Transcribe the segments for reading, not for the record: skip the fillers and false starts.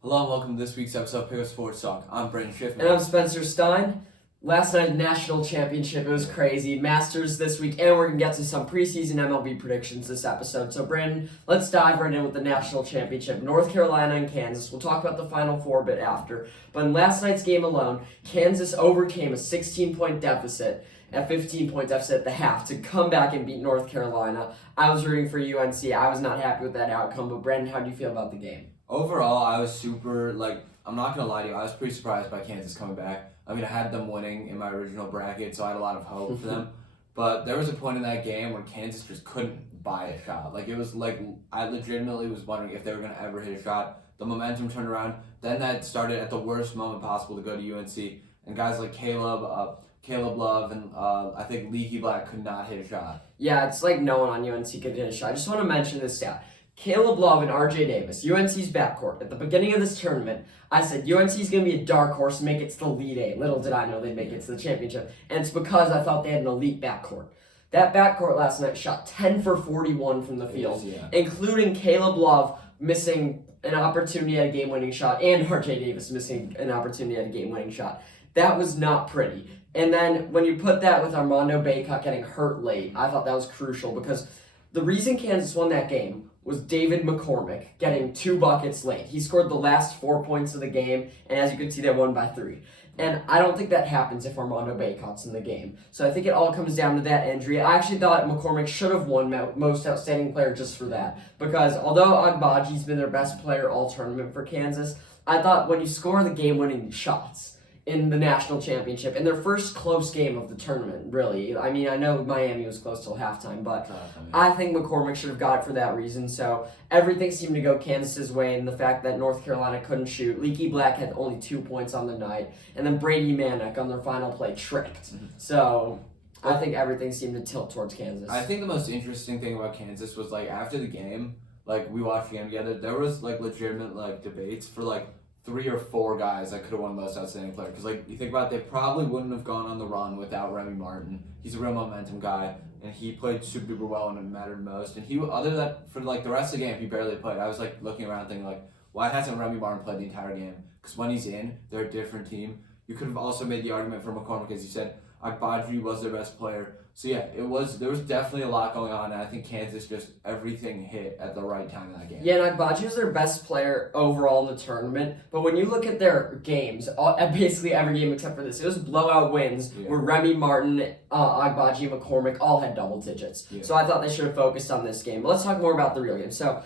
Hello and welcome to this week's episode of Pick Up Sports Talk. I'm Brandon Schiffman. And I'm Spencer Stein. Last night, national championship. It was crazy. Masters this week, and we're going to get to some preseason MLB predictions this episode. So, Brandon, let's dive right in with the national championship. North Carolina and Kansas. We'll talk about the Final Four a bit after. But in last night's game alone, Kansas overcame a 16-point deficit, a 15-point deficit at the half, to come back and beat North Carolina. I was rooting for UNC. I was not happy with that outcome. But, Brandon, how do you feel about the game? Overall, I was I'm not going to lie to you, I was pretty surprised by Kansas coming back. I mean, I had them winning in my original bracket, so I had a lot of hope for them. But there was a point in that game where Kansas just couldn't buy a shot. I legitimately was wondering if they were going to ever hit a shot. The momentum turned around. Then that started at the worst moment possible to go to UNC. And guys like Caleb Love, and I think Leaky Black could not hit a shot. Yeah, it's like no one on UNC could hit a shot. I just want to mention this stat. Caleb Love and RJ Davis, UNC's backcourt. At the beginning of this tournament, I said UNC's going to be a dark horse and make it to the Elite Eight. Little did I know they'd make it to the championship. And it's because I thought they had an elite backcourt. That backcourt last night shot 10 for 41 from the field, including Caleb Love missing an opportunity at a game-winning shot and RJ Davis missing an opportunity at a game-winning shot. That was not pretty. And then when you put that with Armando Bacot getting hurt late, I thought that was crucial because the reason Kansas won that game was David McCormick getting 2 buckets late. He scored the last 4 points of the game, and as you can see, they won by 3. And I don't think that happens if Armando Bacot's in the game. So I think it all comes down to that injury. I actually thought McCormick should have won Most Outstanding Player just for that. Because although Agbaji's been their best player all tournament for Kansas, I thought when you score the game-winning shots in the national championship, in their first close game of the tournament, really. I mean, I know Miami was close till halftime, but I think McCormick should have got it for that reason. So everything seemed to go Kansas's way, and the fact that North Carolina couldn't shoot. Leaky Black had only 2 points on the night, and then Brady Manick on their final play tricked. So I think everything seemed to tilt towards Kansas. I think the most interesting thing about Kansas was, after the game, we watched the game together, there was, legitimate, debates for, 3 or 4 guys that could have won Most Outstanding Player. Because, you think about it, they probably wouldn't have gone on the run without Remy Martin. He's a real momentum guy, and he played super duper well when it mattered most. And he, other than that, for, the rest of the game, he barely played. I was, looking around thinking, why hasn't Remy Martin played the entire game? Because when he's in, they're a different team. You could have also made the argument for McCormick, as you said, Agbaji was their best player. So yeah, there was definitely a lot going on, and I think Kansas just everything hit at the right time in that game. Yeah, and Agbaji was their best player overall in the tournament. But when you look at their games, basically every game except for this, it was blowout wins where Remy Martin, Agbaji, and McCormick all had double digits. Yeah. So I thought they should have focused on this game. But let's talk more about the real game. So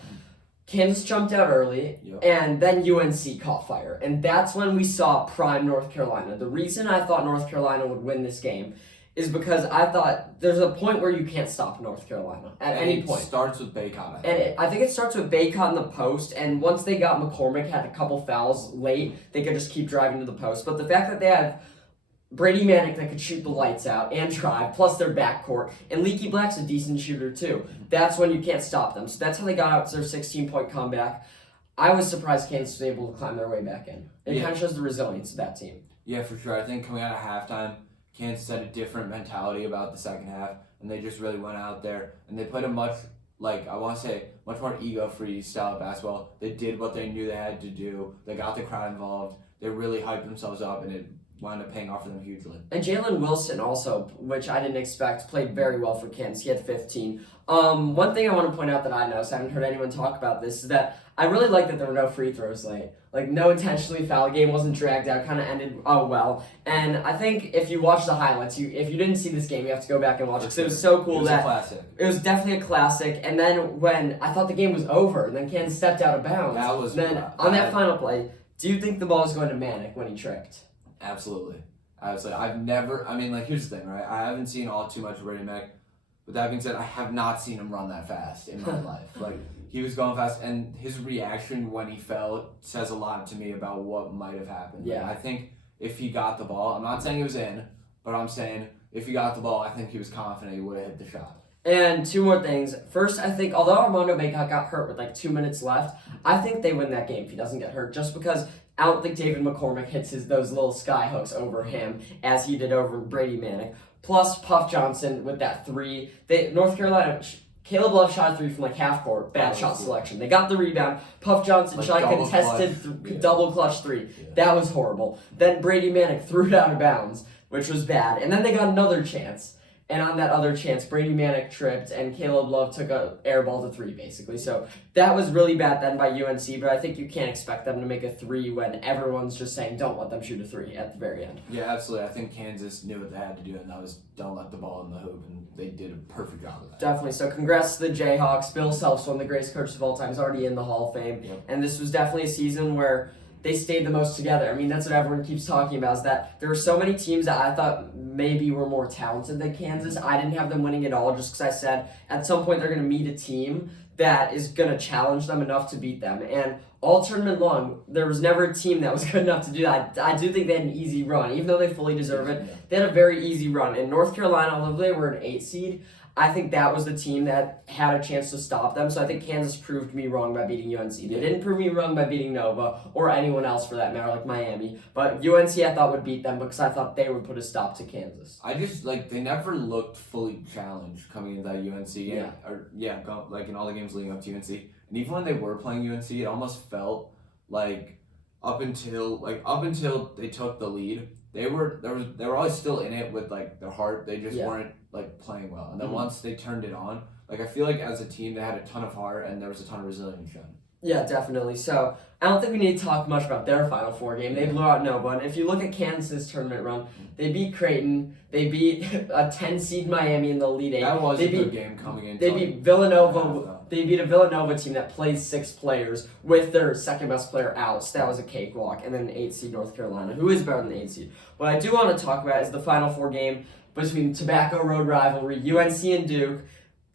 Kansas jumped out early, and then UNC caught fire. And that's when we saw prime North Carolina. The reason I thought North Carolina would win this game is because I thought there's a point where you can't stop North Carolina at any point. It starts with Bacot. I think it starts with Bacot in the post, and once they got McCormick, had a couple fouls late, they could just keep driving to the post. But the fact that they have Brady Manick that could shoot the lights out and drive, plus their backcourt, and Leaky Black's a decent shooter too, that's when you can't stop them. So that's how they got out to their 16-point comeback. I was surprised Kansas was able to climb their way back in. It kind of shows the resilience of that team. Yeah, for sure. I think coming out of halftime, Kansas had a different mentality about the second half, and they just really went out there, and they played a much more ego-free style of basketball. They did what they knew they had to do. They got the crowd involved. They really hyped themselves up, and it wound up paying off for them hugely. And Jalen Wilson also, which I didn't expect, played very well for Kansas. He had 15. One thing I want to point out that I noticed, I haven't heard anyone talk about this, is that I really like that there were no free throws late. No intentionally foul. Game wasn't dragged out. Kind of ended well. And I think if you watch the highlights, if you didn't see this game, you have to go back and watch it. Because it was so cool. It was a classic. It was definitely a classic. And then when I thought the game was over, and then Kansas stepped out of bounds. On that final play, do you think the ball was going to Manick when he tricked? Absolutely. Here's the thing, right? I haven't seen all too much of Rory Mcilroy. But that being said, I have not seen him run that fast in my life. He was going fast, and his reaction when he fell says a lot to me about what might have happened. Yeah. I think if he got the ball, I'm not saying it was in, but I'm saying if he got the ball, I think he was confident he would have hit the shot. And 2 more things. First, I think, although Armando Bacot got hurt with 2 minutes left, I think they win that game if he doesn't get hurt, just because I don't think David McCormick hits those little sky hooks over him as he did over Brady Manick. Plus Puff Johnson with that 3. North Carolina Caleb Love shot a 3 from like half court, bad shot selection. They got the rebound. Puff Johnson Like shot a contested double clutch 3. Yeah. That was horrible. Then Brady Manick threw it out of bounds, which was bad. And then they got another chance. And on that other chance, Brady Manick tripped, and Caleb Love took a air ball to 3, basically. So that was really bad then by UNC, but I think you can't expect them to make a 3 when everyone's just saying, don't let them shoot a 3 at the very end. Yeah, absolutely. I think Kansas knew what they had to do, and that was don't let the ball in the hoop, and they did a perfect job of that. Definitely. So congrats to the Jayhawks. Bill Self's one of the greatest coaches of all time. He's already in the Hall of Fame. Yep. And this was definitely a season where they stayed the most together. I mean, that's what everyone keeps talking about, is that there were so many teams that I thought maybe were more talented than Kansas. I didn't have them winning it all just because I said at some point they're going to meet a team that is going to challenge them enough to beat them. And all tournament long, there was never a team that was good enough to do that. I do think they had an easy run. Even though they fully deserve it, they had a very easy run. In North Carolina, although they were an 8 seed, I think that was the team that had a chance to stop them. So I think Kansas proved me wrong by beating UNC. They didn't prove me wrong by beating Nova or anyone else for that matter, like Miami. But UNC I thought would beat them because I thought they would put a stop to Kansas. I just, they never looked fully challenged coming into that UNC game. Like in all the games leading up to UNC. And even when they were playing UNC, it almost felt like up until they took the lead, they were always still in it with their heart. They just weren't playing well. And then once they turned it on, I feel like as a team they had a ton of heart and there was a ton of resilience shown. Yeah, definitely. So I don't think we need to talk much about their Final Four game. They blew out Nova. And if you look at Kansas' tournament run, they beat Creighton. They beat a 10 seed Miami in the Elite 8. That was a good game coming in. They beat Villanova. They beat a Villanova team that plays 6 players with their second best player out. So that was a cakewalk. And then 8 seed North Carolina, who is better than the 8 seed. What I do want to talk about is the Final Four game between Tobacco Road rivalry, UNC and Duke.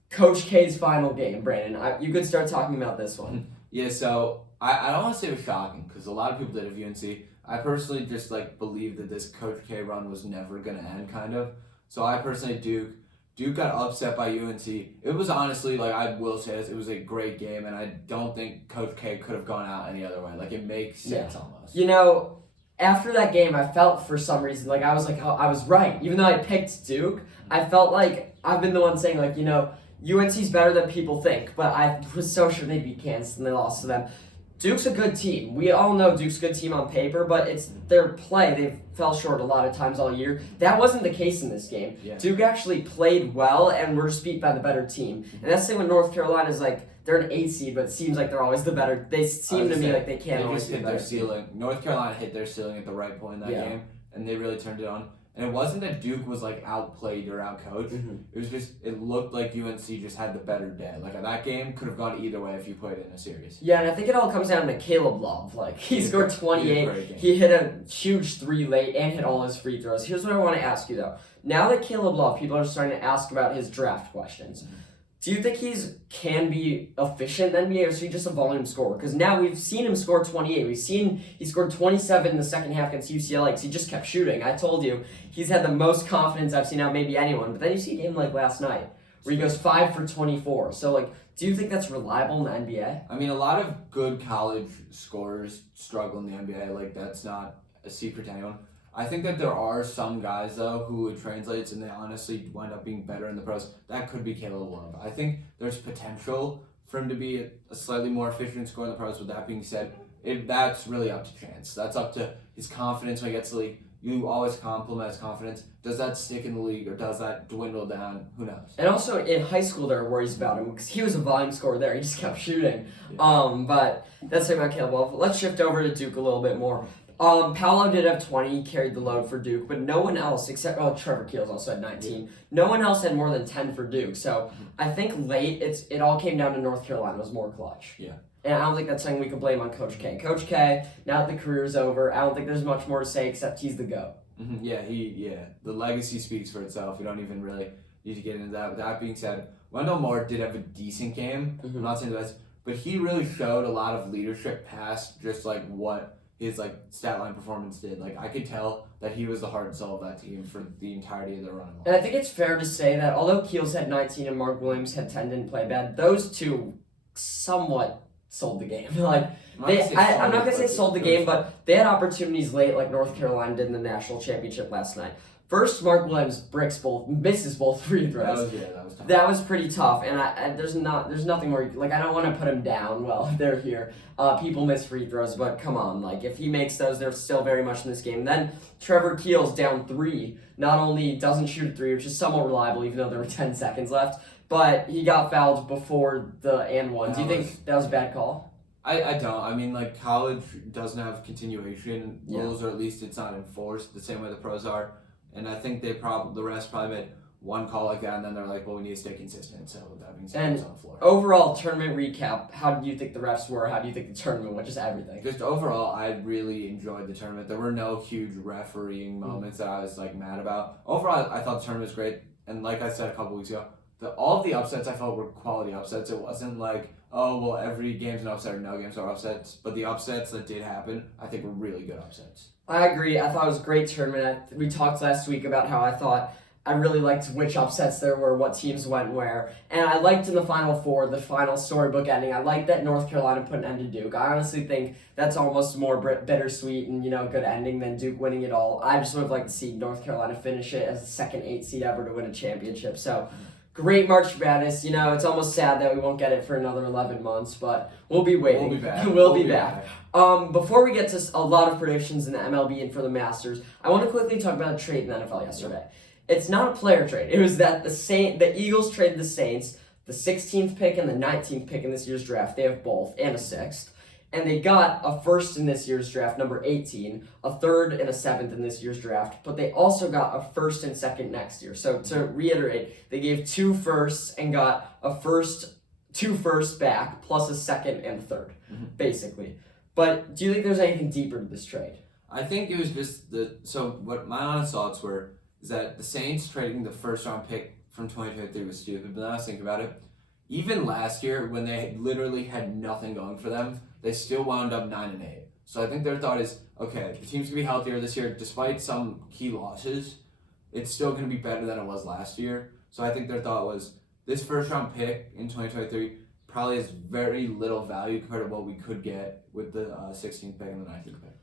Coach K's final game, Brandon. You could start talking about this one. Yeah, so I don't want to say it was shocking because a lot of people did at UNC. I personally just believe that this Coach K run was never going to end, kind of. So I personally, Duke got upset by UNC. It was honestly, I will say this, it was a great game, and I don't think Coach K could have gone out any other way. It makes sense almost. After that game, I felt for some reason, I was right. Even though I picked Duke, I felt like I've been the one saying, UNC's better than people think, but I was so sure they'd beat Kansas and they lost to them. Duke's a good team. We all know Duke's a good team on paper, but it's their play. They fell short a lot of times all year. That wasn't the case in this game. Yeah. Duke actually played well and were just beat by the better team. And that's the thing with North Carolina is they're an 8 seed, but it seems like they're always the better. They seem to me like they can't always hit their ceiling. North Carolina hit their ceiling at the right point in that game, and they really turned it on. And it wasn't that Duke was outplayed or outcoached. Mm-hmm. It was just it looked like UNC just had the better day. That game could have gone either way if you played it in a series. Yeah, and I think it all comes down to Caleb Love. He scored 28. He hit a huge 3 late and hit all his free throws. Here's what I want to ask you though. Now that Caleb Love, people are starting to ask about his draft questions. Mm-hmm. Do you think can be efficient in the NBA, or is he just a volume scorer? Because now we've seen him score 28. We've seen he scored 27 in the second half against UCLA because he just kept shooting. I told you, he's had the most confidence I've seen out maybe anyone. But then you see a game like last night where he goes 5 for 24. So, do you think that's reliable in the NBA? I mean, a lot of good college scorers struggle in the NBA. That's not a secret to anyone. I think that there are some guys, though, who it translates and they honestly wind up being better in the pros. That could be Caleb Love. I think there's potential for him to be a slightly more efficient scorer in the pros. With that being said, that's really up to chance. That's up to his confidence when he gets to the league. You always compliment his confidence. Does that stick in the league or does that dwindle down? Who knows? And also, in high school, there are worries about him because he was a volume scorer there. He just kept shooting. Yeah. But that's the thing about Caleb Love. Let's shift over to Duke a little bit more. Paolo did have 20, he carried the load for Duke, but no one else except Trevor Keels also had 19. Yeah. No one else had more than 10 for Duke. So I think late it all came down to North Carolina was more clutch. Yeah. And I don't think that's something we can blame on Coach K. Coach K, now that the career's over, I don't think there's much more to say except he's the GOAT. Mm-hmm. Yeah, the legacy speaks for itself. You don't even really need to get into that. With that being said, Wendell Moore did have a decent game. Mm-hmm. I'm not saying the best, but he really showed a lot of leadership past just what his stat line performance did. I could tell that he was the heart and soul of that team for the entirety of their run. And I think it's fair to say that although Keels had 19 and Mark Williams had 10, didn't play bad, those two somewhat sold the game. I'm not gonna say sold the game, but they had opportunities late, like North Carolina did in the national championship last night. First, Mark Williams misses both free throws. That was tough. That was pretty tough, and there's nothing more, like, I don't want to put him down while they're here. People miss free throws, but come on, like, if he makes those, they're still very much in this game. Then Trevor Keel's down 3, not only doesn't shoot a 3, which is somewhat reliable, even though there were 10 seconds left, but he got fouled before the and one. Do you think that was a bad call? I don't. I mean, like, college doesn't have continuation rules, or at least it's not enforced the same way the pros are. And I think the refs probably made one call like that, and then they're like, well, we need to stay consistent. So that means it's on the floor. Overall tournament recap, how do you think the refs were? How do you think the tournament went? Just everything. Just overall, I really enjoyed the tournament. There were no huge refereeing moments that I was like mad about. Overall, I thought the tournament was great. And like I said a couple weeks ago, all of the upsets I felt were quality upsets. It wasn't like, oh, well, every game's an upset or no games are upsets. But the upsets that did happen, I think were really good upsets. I agree. I thought it was a great tournament. We talked last week about how I really liked which upsets there were, what teams went where. And I liked in the Final Four, the final storybook ending. I liked that North Carolina put an end to Duke. I honestly think that's almost more bittersweet and, good ending than Duke winning it all. I just would have liked to see North Carolina finish it as the second 8 seed ever to win a championship. So, great March Madness. It's almost sad that we won't get it for another 11 months, but we'll be waiting. We'll be back. we'll be back. Before we get to a lot of predictions in the MLB and for the Masters, I want to quickly talk about a trade in the NFL yesterday. It's not a player trade. It was that the Eagles traded the Saints, the 16th pick and the 19th pick in this year's draft. They have both, and a 6th. And they got a 1st in this year's draft, number 18, a 3rd and a 7th in this year's draft, but they also got a 1st and 2nd next year. So to reiterate, they gave 2 firsts and got a 2 firsts back, plus a 2nd and 3rd, basically. But do you think there's anything deeper to this trade? I think it was just what my honest thoughts were is that the Saints trading the 1st round pick from 2023 was stupid, but then I was thinking about it. Even last year, when they literally had nothing going for them, they still wound up 9-8. So I think their thought is, okay, the team's going to be healthier this year, despite some key losses. It's still going to be better than it was last year. So I think their thought was, this 1st round pick in 2023 probably has very little value compared to what we could get with the 16th pick and the 19th pick.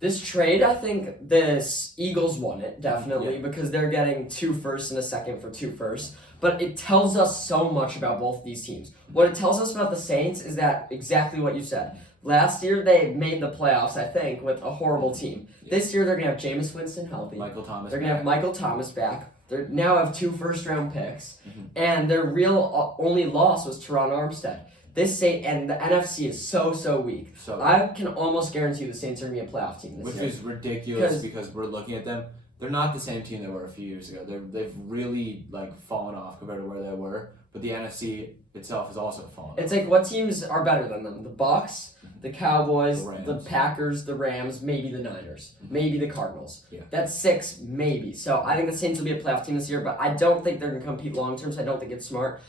This trade, I think the Eagles won it, definitely, because they're getting 2 firsts and a 2nd for 2 firsts. But it tells us so much about both these teams. What it tells us about the Saints is that exactly what you said. Last year, they made the playoffs, I think, with a horrible team. This year, they're going to have Jameis Winston healthy. They're going to have Michael Thomas back. They now have 2 first-round picks. And their real only loss was Teron Armstead. And the NFC is so weak. So I can almost guarantee the Saints are going to be a playoff team this year. Which is ridiculous because we're looking at them. They're not the same team they were a few years ago. They've really fallen off compared to where they were. But the NFC itself has also fallen. It's like, what teams are better than them? The Bucs, the Cowboys, the Packers, the Rams, maybe the Niners, maybe the Cardinals. Yeah. That's 6, maybe. So I think the Saints will be a playoff team this year, but I don't think they're going to compete long term. So I don't think it's smart.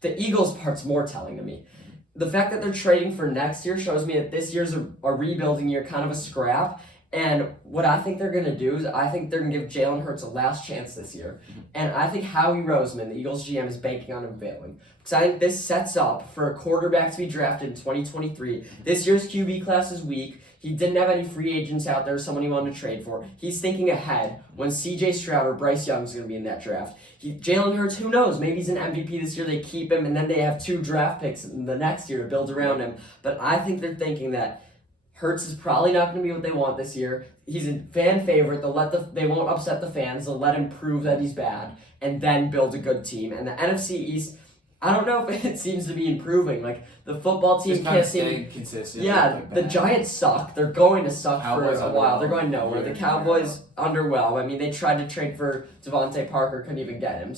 The Eagles part's more telling to me. The fact that they're trading for next year shows me that this year's a rebuilding year, kind of a scrap. And what I think they're going to do is I think they're going to give Jalen Hurts a last chance this year. And I think Howie Roseman, the Eagles GM, is banking on him failing. Because I think this sets up for a quarterback to be drafted in 2023. This year's QB class is weak. He didn't have any free agents out there, someone he wanted to trade for. He's thinking ahead when C.J. Stroud or Bryce Young is going to be in that draft. Jalen Hurts, who knows? Maybe he's an MVP this year. They keep him, and then they have 2 draft picks in the next year to build around him. But I think they're thinking that Hurts is probably not going to be what they want this year. He's a fan favorite. They won't upset the fans. They'll let him prove that he's bad and then build a good team. And the NFC East, I don't know if it seems to be improving. The football team can't seem consistent. Yeah, the Giants suck. They're going to suck Cowboys for a while. They're going nowhere. The Cowboys underwhelm. I mean, they tried to trade for Devontae Parker, couldn't even get him.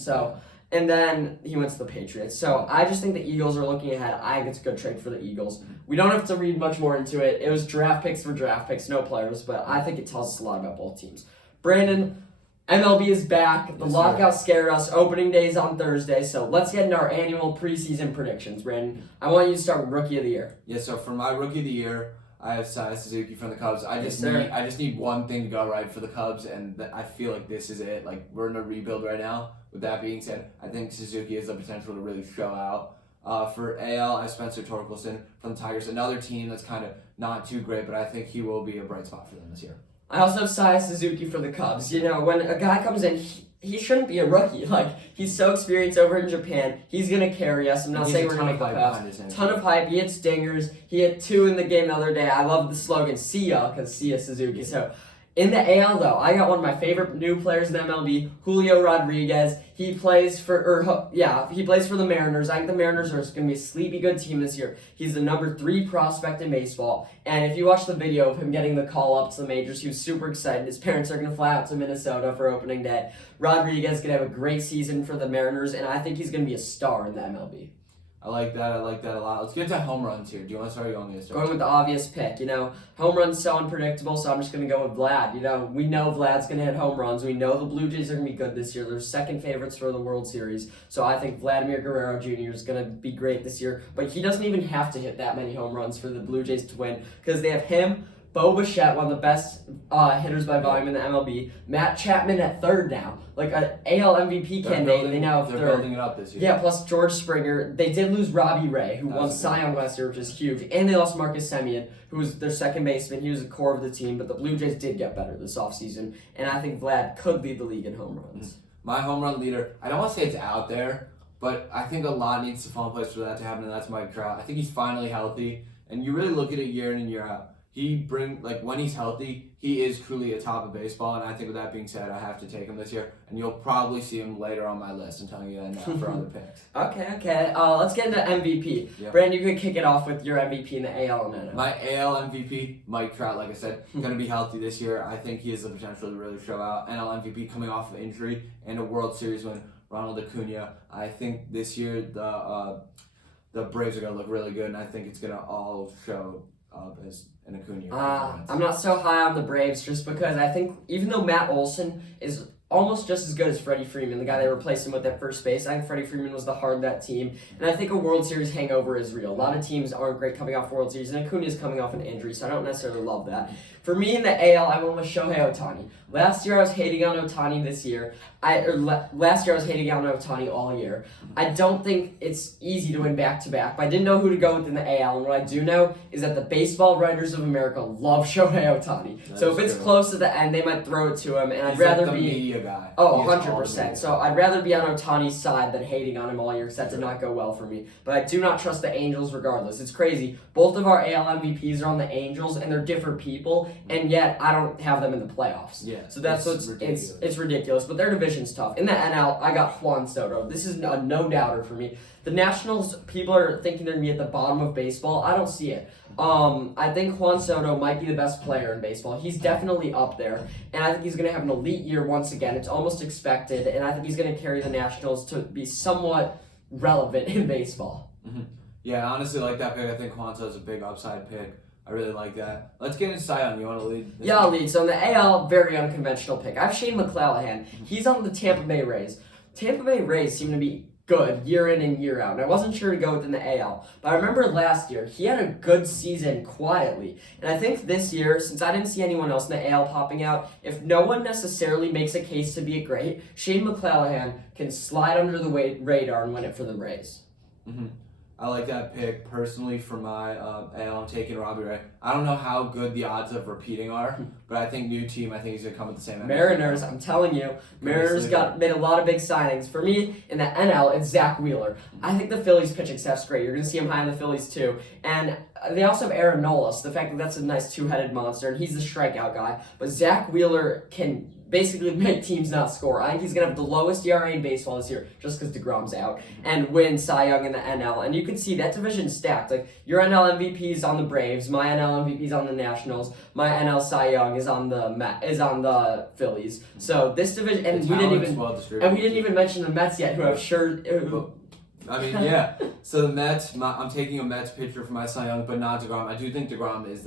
And then he went to the Patriots. So I just think the Eagles are looking ahead. I think it's a good trade for the Eagles. We don't have to read much more into it. It was draft picks for draft picks, no players, but I think it tells us a lot about both teams. Brandon, MLB is back. The lockout scared us. Opening day is on Thursday, so let's get into our annual preseason predictions. Brandon, I want you to start with Rookie of the Year. Yeah, so for my Rookie of the Year, I have Sai Suzuki from the Cubs. I just need one thing to go right for the Cubs, and I feel like this is it. We're in a rebuild right now. With that being said, I think Suzuki has the potential to really show out. For AL, I have Spencer Torkelson from the Tigers, another team that's kind of not too great, but I think he will be a bright spot for them this year. I also have Seiya Suzuki for the Cubs. You know, when a guy comes in, he shouldn't be a rookie. Like, he's so experienced over in Japan. He's going to carry us. I'm not saying we're going to make the playoffs. Ton of hype. He hit stingers. He hit 2 in the game the other day. I love the slogan, see ya, because see ya Suzuki. So, in the AL, though, I got one of my favorite new players in the MLB, Julio Rodriguez. He plays for the Mariners. I think the Mariners are going to be a sleepy good team this year. He's the number 3 prospect in baseball. And if you watch the video of him getting the call up to the majors, he was super excited. His parents are going to fly out to Minnesota for opening day. Rodriguez is going to have a great season for the Mariners, and I think he's going to be a star in the MLB. I like that a lot. Let's get to home runs here. Do you want to start or you want me to start? Going with the obvious pick. You know, home runs so unpredictable, so I'm just going to go with Vlad. You know, we know Vlad's going to hit home runs. We know the Blue Jays are going to be good this year. They're second favorites for the World Series. So I think Vladimir Guerrero Jr. is going to be great this year. But he doesn't even have to hit that many home runs for the Blue Jays to win because they have him, Bo Bichette, one of the best hitters by volume in the MLB. Matt Chapman at third now. Like an AL MVP candidate. They're building it up this year. Yeah, plus George Springer. They did lose Robbie Ray, who won Cy Young last year, which is huge. And they lost Marcus Semien, who was their second baseman. He was the core of the team, but the Blue Jays did get better this offseason. And I think Vlad could lead the league in home runs. My home run leader, I don't want to say it's out there, but I think a lot needs to fall in place for that to happen, and that's Mike Trout. I think he's finally healthy, and you really look at it year in and year out. When he's healthy, he is truly a top of baseball, and I think with that being said, I have to take him this year, and you'll probably see him later on my list. I'm telling you that now for other picks. Okay. Let's get into MVP. Yep. Brandon, you could kick it off with your MVP in the AL and NL. My AL MVP, Mike Trout, like I said, going to be healthy this year. I think he has the potential to really show out. NL MVP coming off of injury and a World Series win, Ronald Acuna. I think this year the Braves are going to look really good, and I think it's going to all show up as an Acuna. I'm not so high on the Braves just because I think even though Matt Olson is almost just as good as Freddie Freeman, the guy they replaced him with at first base, I think Freddie Freeman was the heart of that team. And I think a World Series hangover is real. A lot of teams aren't great coming off World Series, and Acuna is coming off an injury, so I don't necessarily love that. For me in the AL, I went with Shohei Ohtani. Last year I was hating on Ohtani last year I was hating on Ohtani all year. I don't think it's easy to win back-to-back, but I didn't know who to go with in the AL, and what I do know is that the Baseball Writers of America love Shohei Ohtani. So if it's close to the end, they might throw it to him, and I'd rather the be... media guy. Oh, 100%. So I'd rather be on Ohtani's side than hating on him all year, because that did not go well for me. But I do not trust the Angels regardless. It's crazy. Both of our AL MVPs are on the Angels, and they're different people, and yet I don't have them in the playoffs. Yeah, so that's what's ridiculous. It's ridiculous, but their division's tough. In the NL, I got Juan Soto. This is a no-doubter for me. The Nationals, people are thinking they're going to be at the bottom of baseball. I don't see it. I think Juan Soto might be the best player in baseball. He's definitely up there, and I think he's going to have an elite year once again. It's almost expected, and I think he's going to carry the Nationals to be somewhat relevant in baseball. Mm-hmm. Yeah, I honestly like that pick. I think Juan Soto's a big upside pick. I really like that. Let's get into Cy Young. You want to lead? Yeah, I'll lead. So in the AL, very unconventional pick. I have Shane Mcclellan. He's on the Tampa Bay Rays. Tampa Bay Rays seem to be good year in and year out. And I wasn't sure to go within the AL. But I remember last year, he had a good season quietly. And I think this year, since I didn't see anyone else in the AL popping out, if no one necessarily makes a case to be a great, Shane Mcclellan can slide under the radar and win it for the Rays. Mm-hmm. I like that pick. Personally, for my AL, I'm taking Robbie Ray. I don't know how good the odds of repeating are, but I think new team, I think he's going to come with the same energy. Mariners, I'm telling you, Mariners made a lot of big signings. For me, in the NL, it's Zach Wheeler. I think the Phillies pitching staff's great. You're going to see him high in the Phillies, too. And they also have Aaron Nola, the fact that that's a nice two-headed monster, and he's the strikeout guy. But Zach Wheeler can basically make teams not score. I think he's going to have the lowest ERA in baseball this year just because DeGrom's out and win Cy Young in the NL. And you can see that division's stacked. Like, your NL MVP is on the Braves, my NL MVP is on the Nationals, my NL Cy Young is on the Phillies. So this division, and we didn't even mention the Mets yet, who have yeah. So the Mets, I'm taking a Mets pitcher for my Cy Young, but not DeGrom. I do think DeGrom is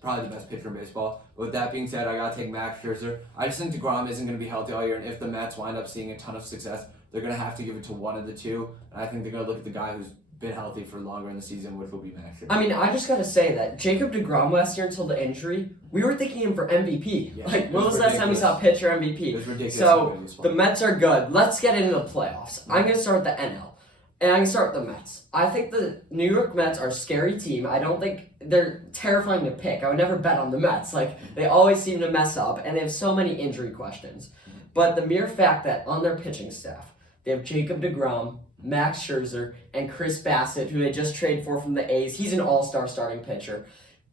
probably the best pitcher in baseball. But with that being said, I gotta take Max Scherzer. I just think DeGrom isn't gonna be healthy all year, and if the Mets wind up seeing a ton of success, they're gonna have to give it to one of the two. And I think they're gonna look at the guy who's been healthy for longer in the season, which will be Max Scherzer. I mean, I just gotta say that Jacob DeGrom last year until the injury, we were thinking him for MVP. Yeah, when was the last time we saw a pitcher MVP? It was ridiculous. So the Mets are good. Let's get into the playoffs. I'm gonna start with the NL. And I can start with the Mets. I think the New York Mets are a scary team. I don't think they're terrifying to pick. I would never bet on the Mets. Like, they always seem to mess up, and they have so many injury questions. But the mere fact that on their pitching staff, they have Jacob deGrom, Max Scherzer, and Chris Bassett, who they just traded for from the A's. He's an all-star starting pitcher.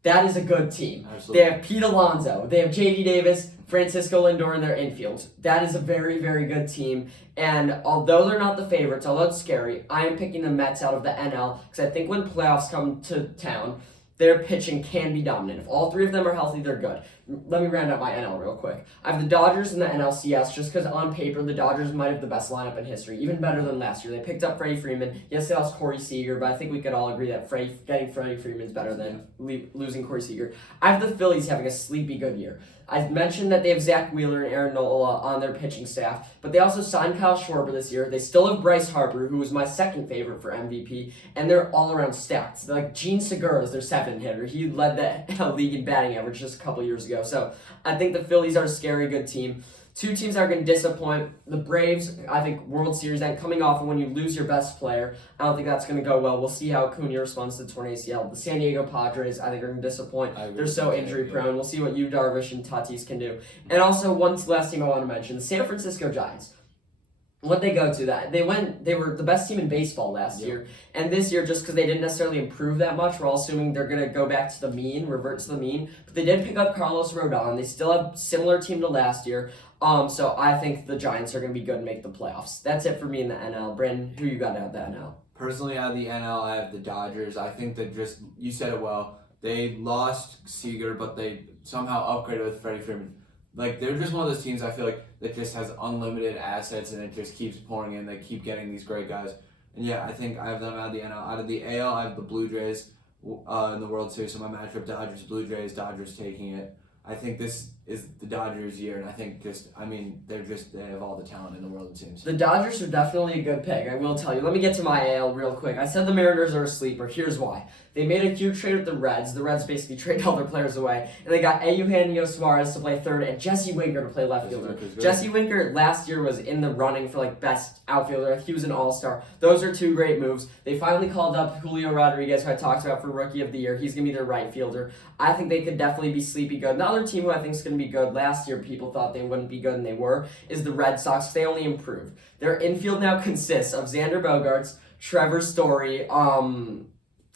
That is a good team. Absolutely. They have Pete Alonso. They have J.D. Davis, Francisco Lindor in their infield. That is a very, very good team. And although they're not the favorites, although it's scary, I am picking the Mets out of the NL because I think when playoffs come to town, their pitching can be dominant. If all three of them are healthy, they're good. Let me round out my NL real quick. I have the Dodgers and the NLCS just because on paper, the Dodgers might have the best lineup in history, even better than last year. They picked up Freddie Freeman. Yes, they lost Corey Seager, but I think we could all agree that getting Freddie Freeman is better than losing Corey Seager. I have the Phillies having a sleepy good year. I mentioned that they have Zach Wheeler and Aaron Nola on their pitching staff, but they also signed Kyle Schwarber this year. They still have Bryce Harper, who was my second favorite for MVP, and they're all around stacked. Like Gene Segura is their seventh hitter. He led the league in batting average just a couple years ago. So I think the Phillies are a scary good team. Two teams that are going to disappoint. The Braves, I think World Series, and coming off of when you lose your best player, I don't think that's going to go well. We'll see how Acuna responds to the torn ACL. The San Diego Padres, I think, are going to disappoint. They are so injury prone. We'll see what Yu Darvish and Tatis can do. And also, one last team I want to mention, the San Francisco Giants. What'd they go to that? They were the best team in baseball last year. And this year, just because they didn't necessarily improve that much, we're all assuming they're going to go back to the mean, revert to the mean. But they did pick up Carlos Rodon. They still have a similar team to last year. So I think the Giants are going to be good and make the playoffs. That's it for me in the NL. Brandon, who you got out of the NL? Personally, out of the NL, I have the Dodgers. I think that you said it well. They lost Seager, but they somehow upgraded with Freddie Freeman. Like, they're just one of those teams I feel like that just has unlimited assets and it just keeps pouring in. They keep getting these great guys. And yeah, I think I have them out of the NL. Out of the AL, I have the Blue Jays in the World Series. So my matchup, Dodgers-Blue Jays, Dodgers taking it. I think this is the Dodgers' year, and I think they have all the talent in the world, it seems. The Dodgers are definitely a good pick, I will tell you. Let me get to my AL real quick. I said the Mariners are a sleeper. Here's why. They made a huge trade with the Reds. The Reds basically traded all their players away. And they got Eugenio Suarez to play third and Jesse Winker to play left fielder. Jesse Winker last year was in the running for best outfielder. He was an all-star. Those are two great moves. They finally called up Julio Rodriguez, who I talked about for Rookie of the Year. He's going to be their right fielder. I think they could definitely be sleepy good. Another team who I think is going to be good, last year people thought they wouldn't be good and they were, is the Red Sox. They only improved. Their infield now consists of Xander Bogaerts, Trevor Story,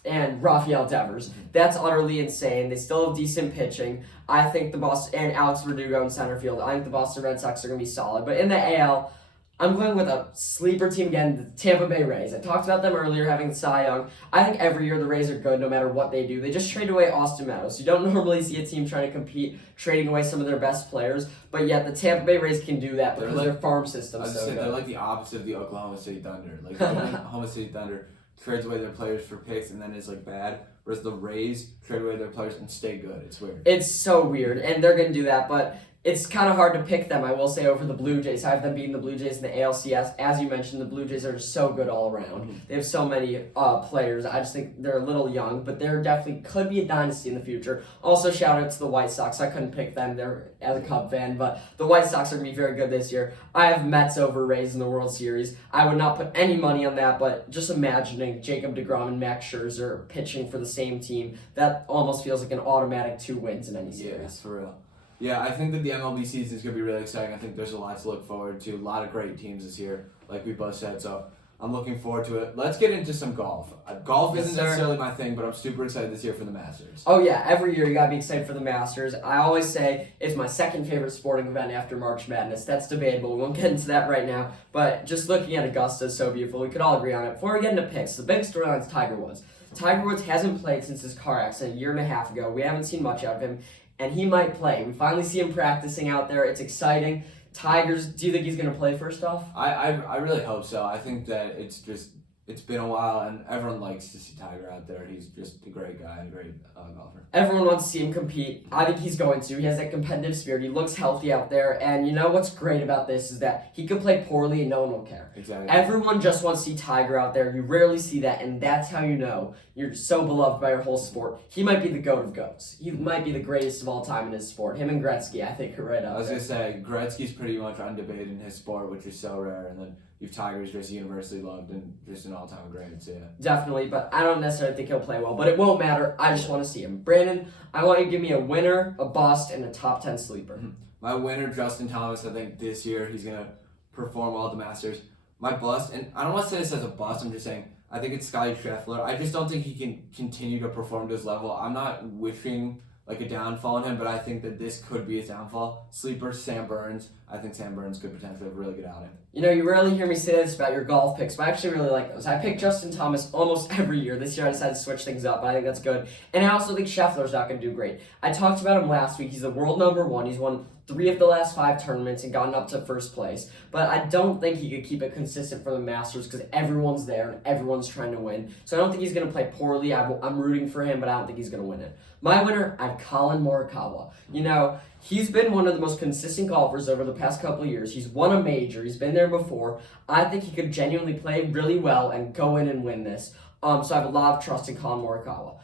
and Rafael Devers. That's utterly insane. They still have decent pitching. I think and Alex Verdugo in center field. I think the Boston Red Sox are going to be solid. But in the AL, I'm going with a sleeper team again, the Tampa Bay Rays. I talked about them earlier, having Cy Young. I think every year the Rays are good no matter what they do. They just trade away Austin Meadows. You don't normally see a team trying to compete, trading away some of their best players, but yet the Tampa Bay Rays can do that because their farm system is so good. They're like the opposite of the Oklahoma City Thunder. Like, the Oklahoma City Thunder trades away their players for picks and then is bad, whereas the Rays trade away their players and stay good. It's weird. It's so weird, and they're going to do that, but it's kind of hard to pick them, I will say, over the Blue Jays. I have them beating the Blue Jays in the ALCS. As you mentioned, the Blue Jays are just so good all around. Mm-hmm. They have so many players. I just think they're a little young, but they're definitely could be a dynasty in the future. Also, shout out to the White Sox. I couldn't pick them there as a Cub fan, but the White Sox are going to be very good this year. I have Mets over Rays in the World Series. I would not put any money on that, but just imagining Jacob deGrom and Max Scherzer pitching for the same team, that almost feels like an automatic 2 wins in any series. Yeah, for real. Yeah, I think that the MLB season is going to be really exciting. I think there's a lot to look forward to. A lot of great teams this year, like we both said. So I'm looking forward to it. Let's get into some golf. Golf isn't necessarily my thing, but I'm super excited this year for the Masters. Oh, yeah. Every year you got to be excited for the Masters. I always say it's my second favorite sporting event after March Madness. That's debatable. We won't get into that right now. But just looking at Augusta is so beautiful. We could all agree on it. Before we get into picks, the big storyline is Tiger Woods. Tiger Woods hasn't played since his car accident a year and a half ago. We haven't seen much out of him. And he might play. We finally see him practicing out there. It's exciting. Tigers, do you think he's going to play first off? I really hope so. I think that it's been a while, and everyone likes to see Tiger out there. He's just a great guy and a great golfer. Everyone wants to see him compete. I think he's going to. He has that competitive spirit. He looks healthy out there. And you know what's great about this is that he could play poorly and no one will care. Exactly. Everyone just wants to see Tiger out there. You rarely see that, and that's how you know you're so beloved by your whole sport. He might be the GOAT of GOATs. He might be the greatest of all time in his sport. Him and Gretzky, I think, are right up I was there. gonna say Gretzky's pretty much undebated in his sport, which is so rare, and then you've Tiger's just universally loved and just an all-time great. So yeah. Definitely, but I don't necessarily think he'll play well. But it won't matter. I just want to see him. Brandon, I want you to give me a winner, a bust, and a top 10 sleeper. My winner, Justin Thomas. I think this year he's gonna perform well at the Masters. My bust, and I don't want to say this as a bust. I'm just saying I think it's Scotty Scheffler. I just don't think he can continue to perform to his level. I'm not wishing like a downfall on him, but I think that this could be his downfall. Sleeper, Sam Burns. I think Sam Burns could potentially have a really good outing. You know, you rarely hear me say this about your golf picks, but I actually really like those. I pick Justin Thomas almost every year. This year I decided to switch things up, but I think that's good. And I also think Scheffler's not going to do great. I talked about him last week. He's the world #1. He's won 3 of the last 5 tournaments and gotten up to first place. But I don't think he could keep it consistent for the Masters because everyone's there and everyone's trying to win. So I don't think he's going to play poorly. I'm rooting for him, but I don't think he's going to win it. My winner, I have Collin Morikawa. You know, he's been one of the most consistent golfers over the past couple of years. He's won a major. He's been there before. I think he could genuinely play really well and go in and win this. So I have a lot of trust in Collin Morikawa.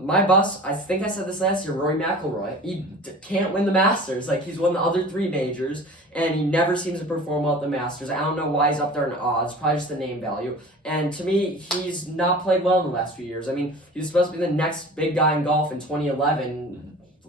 My bust, I think I said this last year, Rory Mcilroy. He can't win the Masters. Like, he's won the other 3 majors, and he never seems to perform well at the Masters. I don't know why he's up there in odds, probably just the name value. And to me, he's not played well in the last few years. I mean, he was supposed to be the next big guy in golf in 2011.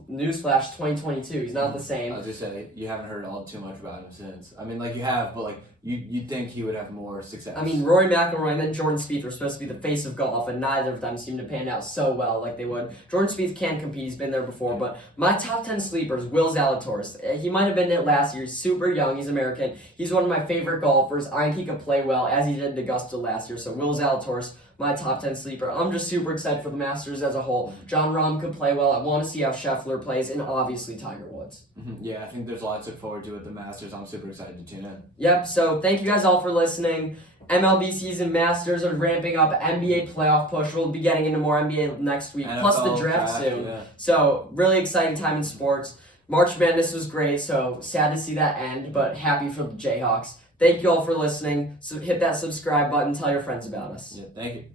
Newsflash, 2022. He's not the same. I was just say you haven't heard all too much about him since. I mean, like you have, but like you'd think he would have more success. I mean, Rory McIlroy and then Jordan Spieth were supposed to be the face of golf, and neither of them seem to pan out so well like they would. Jordan Spieth can compete. He's been there before, but my top 10 sleepers, Will Zalatoris. He might have been in it last year. He's super young. He's American. He's one of my favorite golfers. I think he could play well, as he did at Augusta last year. So Will Zalatoris, my top 10 sleeper. I'm just super excited for the Masters as a whole. John Rahm could play well. I want to see how Scheffler plays, and obviously Tiger Woods. Yeah, I think there's a lot to look forward to at the Masters. I'm super excited to tune in. Yep, so thank you guys all for listening. MLB season, Masters are ramping up. NBA playoff push. We'll be getting into more NBA next week, plus the NFL draft soon. Yeah. So really exciting time in sports. March Madness was great, so sad to see that end, but happy for the Jayhawks. Thank you all for listening. So hit that subscribe button. Tell your friends about us. Yeah, thank you.